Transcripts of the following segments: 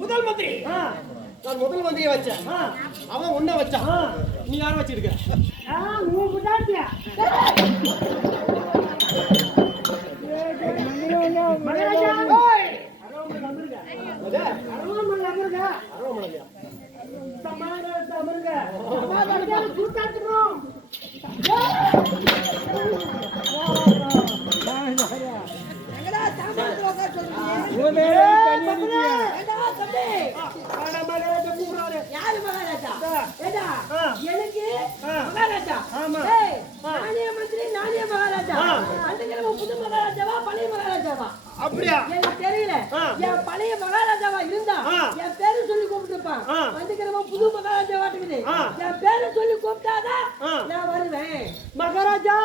முதல் மந்திரி நான் முதல் மந்திரியை வச்சேன். அவன் உன்ன வச்சான். நீ யார வச்சிருக்க? அப்படியா? எனக்கு தெரியல. என் பழைய மகாராஜாவா இருந்தா என் பேரு சொல்லி கூப்பிட்டுருப்பான். வந்துக்கிறவன் புது மகாராஜாவா இருக்குது. என் பேரை சொல்லி கூப்பிட்டாதான் நான் வருவேன். மகாராஜா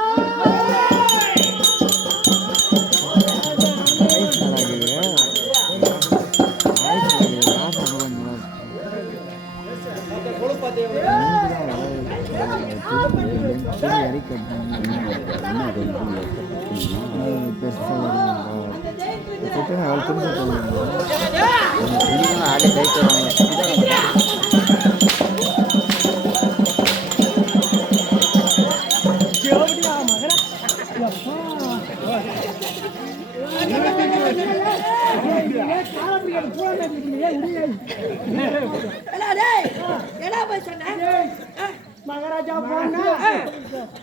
மகாராஜா போனா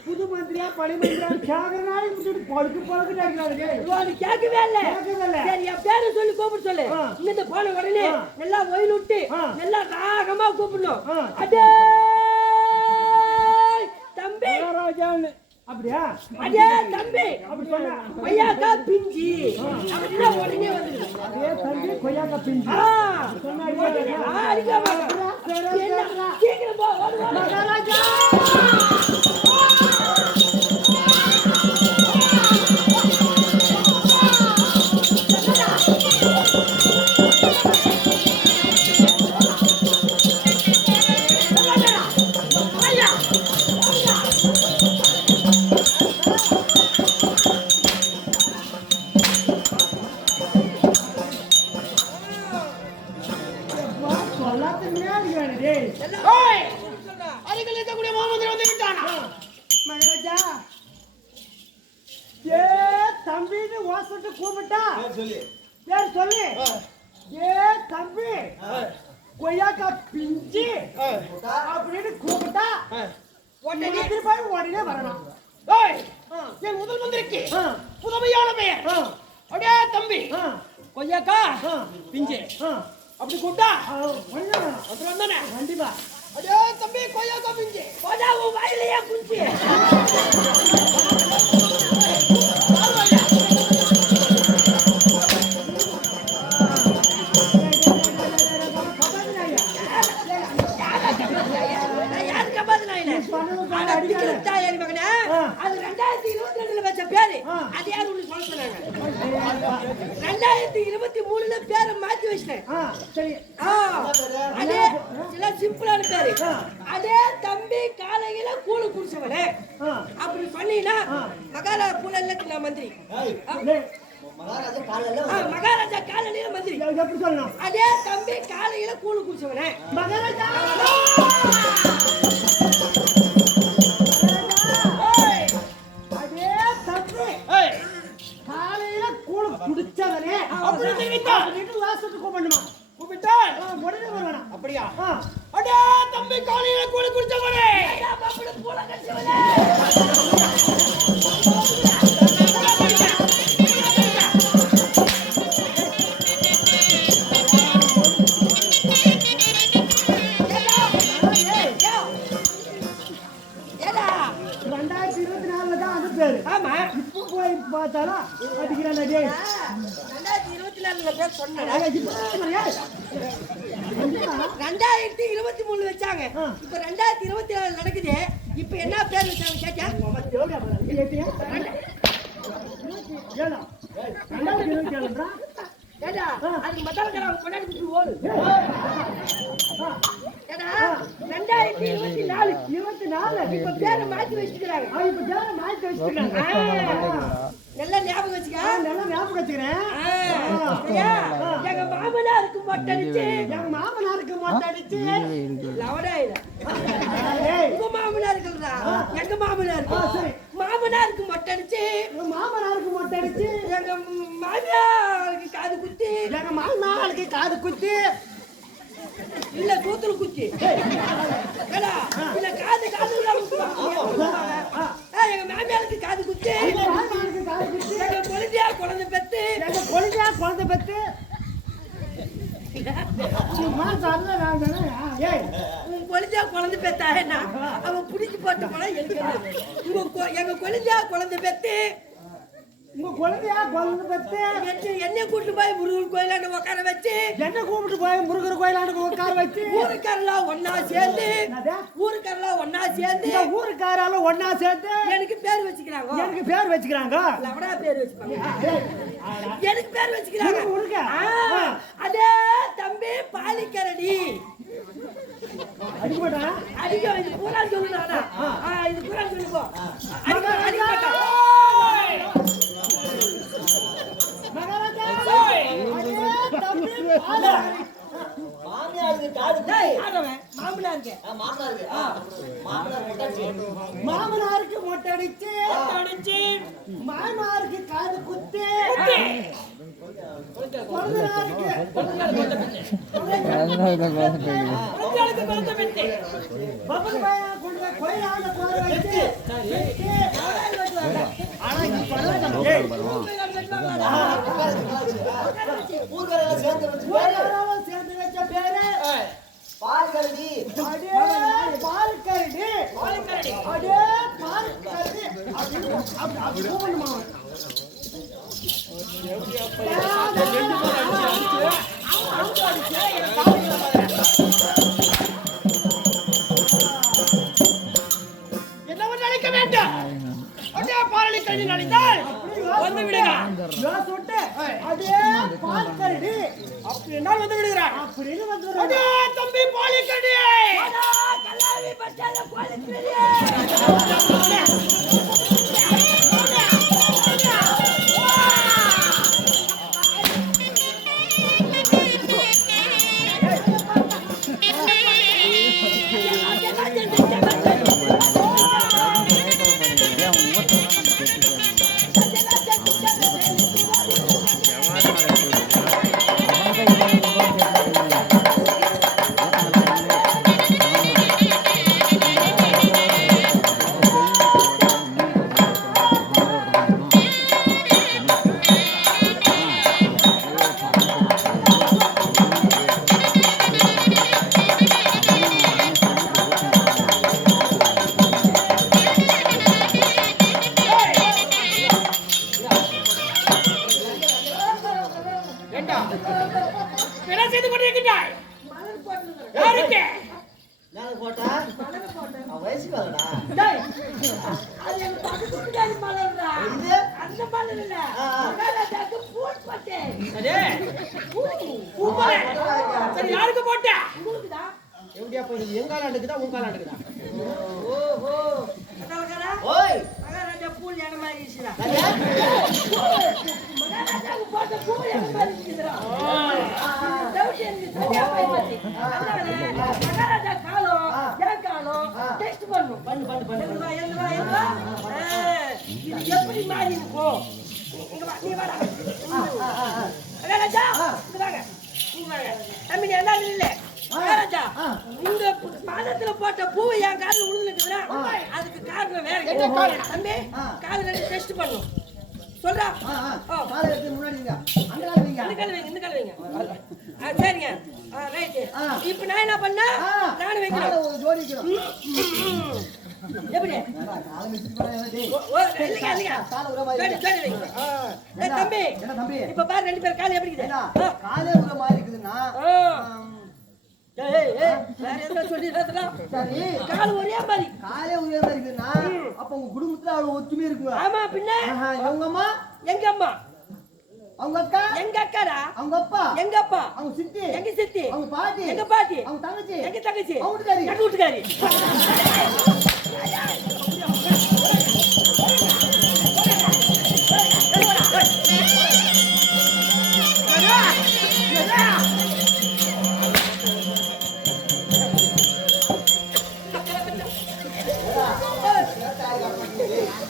புது மந்திரியா பழி மந்திரியா கேக்குறனால பழுக்கு பழுக்கு கேட்கவே இல்ல. சரி என் பேரை சொல்லி கூப்பிட்டு சொல்லு. இந்த போன உடனே நல்லா ஒயில் விட்டு நல்லா ராகமா கூப்பிடணும். அடே தம்பி மகாராஜான்னு அப்படியா? அடே தம்பி அப்படி சொன்னா கொய்யாக்கா பிஞ்சி அப்படின்னா உடனே வந்துரு. அதே தம்பி கொய்யாக்கா பிஞ்சி சொன்னா அடிக்க மாட்டா. சீக்கிரம் போ மகாராஜா. உடனே திருப்பாய் உடனே வரணும். ஏய், என் முதல் மந்திரிக்கு புதுமையான பெயர். அப்படியே தம்பி கொய்யாக்கா பிஞ்சு அப்படி கூட்டா வந்து வந்தானே கண்டிப்பா. அப்படியே தம்பி கொய்யாக்கா பிஞ்சு போடா உன் வாயிலையே குஞ்சி. அது 2022 வச்ச பேரு. அது யாரு உனக்கு சொல்ல சொன்னாங்க? 2023 பேரை மாத்தி வச்சிட்டேன். சரி. அதே சில சிம்பிளான பேரு. அதே தம்பி காலையில கூழு குடிச்சவனே அப்படி பண்ணீங்கன்னா மகாராஜா பூலல்ல மந்திரி. மகாராஜா காலையில மந்திரி எப்படி சொல்லணும்? அதே தம்பி காலையில கூழு குடிச்சவனே மகாராஜா. காலையில கூழ குடிச்சவனே அப்படி தெரிவித்தா வாசத்துக்கு கூப்பிடணுமா? கூப்பிட்டா உடனே வருவானா? அப்படியா? அடே தம்பி காலையில கூழ குடிச்சவனே அப்படி பூல கடிச்சவனே ஆமா இப்ப போய் பார்த்தாலும் அடிக்கிறான். 2024 பேர் சொன்னேன். 2023 வச்சாங்க. இப்ப 2024 நடக்குது. இப்ப என்ன பேர் வச்சாங்க கேட்டா? ஏடா அதுக்கு மத்தவங்க கொண்டாடி விட்டு ஓடு. ஏடா 2024 இப்ப பேரை மாத்தி வச்சிருக்காங்க. இப்ப பேரை மாத்தி வச்சிருக்காங்க. நல்லா ஞாபகம் வச்சுக்க. நல்லா ஞாபகம் வச்சுக்கிறேன். எங்க மாமனாருக்கு மொட்டடிச்சு லவடாயில உங்க மாமனாருக்குறா எங்க மாமனாருக்கு மாமனாருக்கு மொட்டடிச்சு எங்க மாமியாருக்கு காது குத்தி இல்ல தூத்துல குத்தி இல்ல காது எங்க மாமியாருக்கு காது குத்தி எங்க கொழுந்தியா குழந்தை பெத்து உன் கொழுந்தியா குழந்தை பெத்தாயன்னா அவன் பிடிச்சி போட்ட போனா எங்க கொழுந்தியா குழந்தை பெத்து உங்க குழந்தையா குழந்தை பெத்து என்னை கூட்டு போய் முருகர் கோயிலாண்டு உட்கார வச்சு என்ன கூப்பிட்டு போய் முருகர் கோயிலாண்டு உட்கார வச்சு ஊருக்காரெல்லாம் ஒன்னா சேர்ந்து ஊருக்காராலும் ஒன்னா சேர்ந்து எனக்கு பேர் வச்சுக்கிறாங்க லவடா பேர் வச்சுப்பாங்க எனக்கு பேர் வச்சுக்கிறாங்க அதே தம்பி பாலிக்கரடி அடிக்க இது பூரா சொல்லுறானா இது பூரா சொல்லுப்போ அடிக்க மாமனாருக்கு மொட்டடிச்சு மாமனாருக்கு காது குத்தி கோயிலாண்ட போற வச்சு சேர்ந்து வச்ச பேரு பால்கரடி. என்னவென்று அழைக்க வேண்டும்? அதே பாலிக்கரடி நடித்தால் வந்து விடுகிறார். அதே பால்கரடி அப்படி என்னால் வந்து விடுகிறார். அப்படின்னு வந்து அதே தம்பி பாலிக்கரடி கல்லாவி பச்சால பாலிக்கரடி அது எங்க பக்கத்து வீட்டுக்காரி மலர்டா. இது? அந்த மலர் இல்ல. மகாராஜாக்கு பூல் போட்டேன். அதே பூ போல. சரி யாருக்கு போட்ட உங்களுக்குதா? எப்படியா போயிடுது எங்க ஆளாண்டுக்குதா உங்க ஆளாண்டுக்குதா ஓஹோ. அதாலக்காரா? ஓய் மகாராஜா பூல் எங்க மாதிரி இருந்துச்சுடா. சரியா? மகாராஜாக்கு போட்ட பூல் எங்க மாதிரி இருந்துச்சுடா. டவுட் எனக்கு சரியா போயிடுச்சு. அதனால மகாராஜா காலம் என் காலம் டெஸ்ட் பண்ணும். எழுதுவா, எழுதுவா, எழுதுவா. இது எப்படி மாறி இருக்கும்? இங்க வா, நீ வாடா. மகாராஜா, இங்க வாங்க. இங்க வாங்க. தம்பி, நீ என்ன இல்ல? மகாராஜா, உங்க பாதத்துல போட்ட பூ என் காலில் விழுந்துருக்குதுன்னா அதுக்கு காரணம் வேற. தம்பி, கால் ரெண்டு டெஸ்ட் பண்ணும். சொல்றா. காலை எடுத்து முன்னாடி வைங்க. அந்த காலை வைங்க. இந்த கால் வைங்க, இந்த கால் வைங்க. சரிங்க. ரைட். இப்போ நான் என்ன பண்ணா? நானும் வைக்கிறேன். காலை ஒரு ஜோடி வைக்கிறோம். எப்படி? காலை மிஸ் பண்ணாதே டேய். இல்லைங்க, இல்லைங்க. காலை உர மாதிரி சரி, சரி வைங்க. தம்பி, என்ன தம்பி? இப்ப பாரு ரெண்டு பேர் கால் எப்படி என்ன இருக்குது? காலே உர மாதிரி இருக்குதுன்னா ஏய், ஏய், வேற எதுவும் சொல்லிடுறதுல? சரி கால் ஒரே மாதிரி. காலே உர மாதிரி இருக்குதுன்னா அப்ப உங்க குடும்பத்துல அவ்வளவு ஒத்துமை இருக்குங்க. ஆமா, பின்ன அவங்க அம்மா எங்க அம்மா, அவங்க அக்கா எங்க அக்காடா, அவங்க அப்பா எங்க அப்பா, அவங்க சித்தி எங்க சித்தி, அவங்க பாட்டி எங்க பாட்டி, அவங்க தங்கச்சி எங்க தங்கச்சி, அவங்க வீட்டுக்காரி. எங்க வீட்டுக்காரி.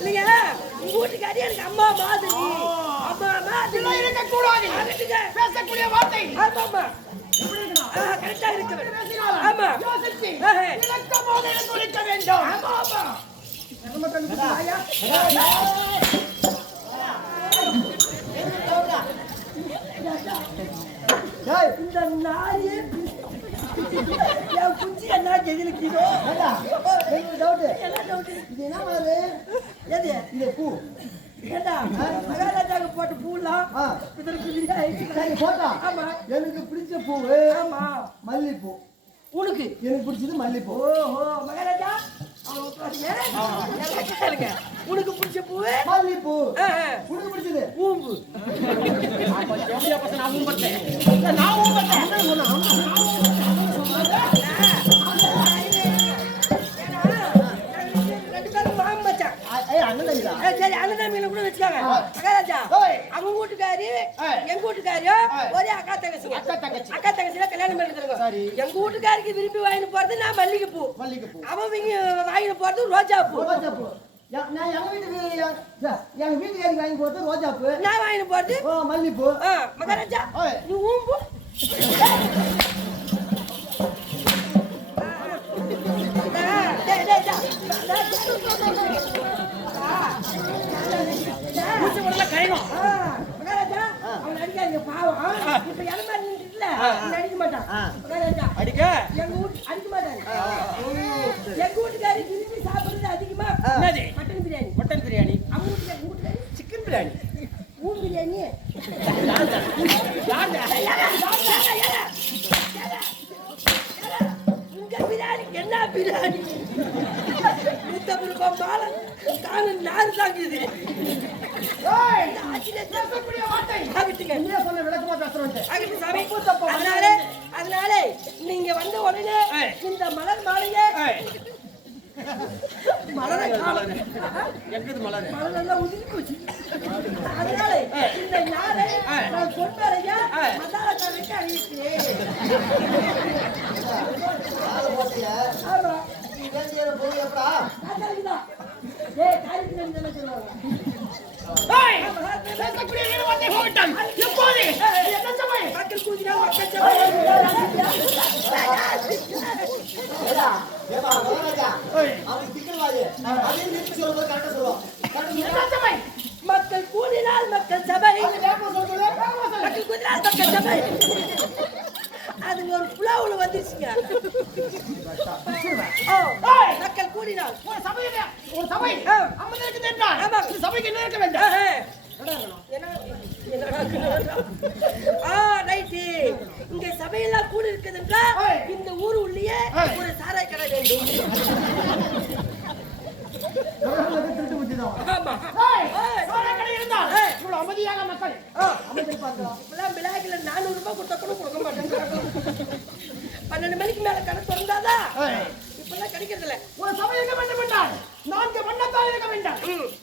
இல்லைங்க, உங்க வீட்டுக்காரி எனக்கு அம்மா மாதிரி. அம்மா மாதிரி இருக்கக்கூடாது பேசக்கூடிய வார்த்தை ஆமா, ஆமா. கரெக்டா இருக்க வேண்டும். ஆமா. யோசிச்சு ஆஹா. இணக்கமாக எடுத்துரைக்க வேண்டும். ஆமா ஆமா டேய் இந்த நாயே என் குச்சி என்ன ஜெயிலுக்கிதோ எனக்கு டவுட் என்ன டவுட்? இது என்ன மாதிரி எது? இது பூ ஏண்டா மகாராஜாவுக்கு போட்ட பூலாம் இதற்கு ஆயிடுச்சு. சரி போட்டா ஆமா, எனக்கு பிடிச்ச பூவு ஆமா. மல்லிப்பூ. உனக்கு எனக்கு பிடிச்சது மல்லிப்பூ. ஓஹோ மகாராஜா, அவன் உட்காருங்க. நல்லா கேளுங்க. உனக்கு பிடிச்ச பூவு மல்லிப்பூ. ஆ, உனக்கு பிடிச்சது பூம்பு. எப்படியா பசங்க நான் ஊம்பட்டேன் நான் ஊம்பட்டேன் ரெண்டு பேரும் மாமன் மச்சான். ஏய் அண்ணன் தம்பிடா. சரி, அண்ணன் கூட வச்சுக்காங்க. மகாராஜா, ஓய். அவங்க வீட்டுக்காரி ஏய். எங்க வீட்டுக்காரியும் ஏய். ஒரே அக்கா தங்கச்சிங்க. அக்கா தங்கச்சி. அக்கா தங்கச்சியில கல்யாணம் பண்ணி சரி. தருங்க. எங்க வீட்டுக்காரிக்கு விரும்பி வாங்கிட்டு போறது நான் மல்லிகைப்பூ, மல்லிகைப்பூ. அவங்க வாங்கிட்டு போறது ரோஜா பூ. ரோஜா பூ. நான் எங்க வீட்டுக்கு எங்க வீட்டுக்காரிக்கு வாங்கி போறது ரோஜா பூ. நான் வாங்கிட்டு போறது மல்லிப்பூ. மகாராஜா ஓய். நீ ஊம்பு. டேய், டேய், பூச்சி முதல்ல கைகம் மகாராஜா, அவன் அடிக்காதீங்க பாவம். இப்ப என்ன மாதிரி நின்றுட்டுல, அவன் அடிக்க மாட்டான். மகாராஜா, அடிக்க எங்க வீட்டு அடிக்க மாட்டாங்க. எங்க வீட்டுக்காரி விரும்பி சாப்பிடுறது அதிகமா என்னது மட்டன் பிரியாணி. மட்டன் பிரியாணி அவங்க வீட்டுக்காரி சிக்கன் பிரியாணி ஊன் பிரியாணி. உங்க பிரியாணி என்ன பிரியாணி? 150 ரூபாய் மாலை தானு நாறு தாங்குது. பேசக்கூடிய வார்த்தை ஆகிட்டுங்க. நீயே சொன்ன விளக்கமா பேசுறேன். ஆகிட்டு சாமி. அதனால நீங்க வந்த உடனே இந்த மலர் மாலையே மலரை காலம் எங்கது மலர் மலர் நல்லா உதிரி போச்சு. அதனால இந்த நாளை நான் சொன்னாரையா மசாலா கரைக்கு அழிக்கிறேன். ஆமா, நீ வேண்டிய பொருள் எப்படா? காய்கறிதான். ஏய், காய்கறி என்ன சொல்லுவாங்க? பேசக்கூடிய வீடு வார்த்தை போய்விட்டான் எப்போது என்ன சமயம் மக்கள் கூதினா மக்கள் சபை. ஏடா ஏமா மகாராஜா அவன் திக்கல்வாயே அதே நிறுத்தி சொல்லும்போது கரெக்டா சொல்லுவான். என்ன சமயம் மக்கள் கூடினால் மக்கள் சபை. வேகமா சொல்லுங்க. மக்கள் கூடினால் மக்கள் சபை. அது ஒரு புலாவுல வந்துருச்சுங்க. மக்கள் கூடினால் ஒரு சபை அம்மன் இருக்குது என்றால் ஆமா. இந்த சபைக்கு என்ன இருக்க வேண்டும் ரைட்டு. இங்க சபையெல்லாம் கூடி இருக்குதுன்றா இந்த ஊர் உள்ளே ஒரு சாராய் கடை வேண்டும். ஆமா ஏய், சோழக்கடை இருந்தால் இவ்வளவு அமைதியாக மக்கள் அமைதிப்பார்கள். இப்பெல்லாம் பிளாக்ல 400 ரூபாய் கொடுத்தா கூட கொடுக்க மாட்டேங்கிறாங்க. 12 மணிக்கு மேல கடை திறந்தாதா இப்பெல்லாம் கிடைக்கிறது இல்ல. ஒரு சபை இருக்க வேண்டும் என்றால் 4 மன்னத்தான் இருக்க வேண்டும்.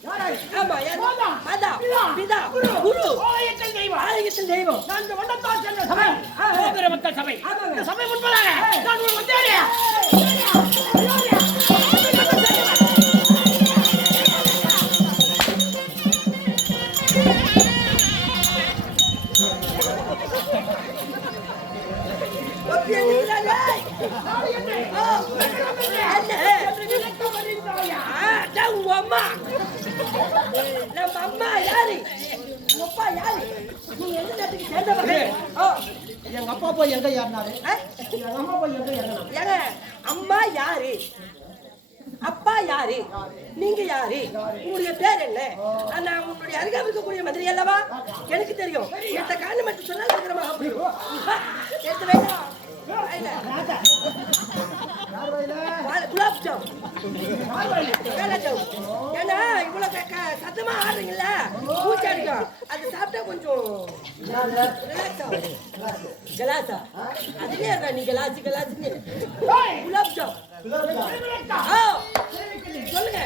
யாராய்? ஆமா யார்? மாதா, மாதா, பிதா, பிதா, குரு, குரு, ஆலயத்தில் தெய்வம். ஆலயத்தில் தெய்வம். 4 மன்னத்தான் சேர்ந்த சபை. கோபுர மக்கள் சபை. ஆமாங்க. இந்த சபை முன்பதாக நான் ஒரு மத்தியாரி. அப்படி இருக்கிறாங்க. அதான் உங்க அம்மா. நம்ம அம்மா யாரு? உங்க அப்பா யாரு? நீங்க எந்த நாட்டுக்கு சேர்ந்தவங்க? எங்க அப்பா போய் எங்க ஏறினாரு? ஆ? எங்க அம்மா போய் எங்க ஏறினாரு? ஏங்க அம்மா யாரு? அப்பா யாரு? நீங்க யாரு? உங்களுடைய பேர் என்ன? நான் உங்களுடைய அருகாமல் இருக்கக்கூடிய மந்திரி அல்லவா? எனக்கு தெரியும். இந்த காரணம் மட்டும் சொன்னால் இருக்கிறமா அப்படி எடுத்து வைடா. யார் வயல? குலாப் ஜாம் ஏன்னா இவ்வளவு சத்தமா ஆடுறீங்கல்ல பூச்சி அடிக்கும் அது சாப்பிட்டா கொஞ்சம் ரிலாக்ஸ் ஆகும். கலாசா அதுலயே இருக்கா நீ கலாச்சி கலாச்சி குலாப் ஜாம் சொல்லுங்க.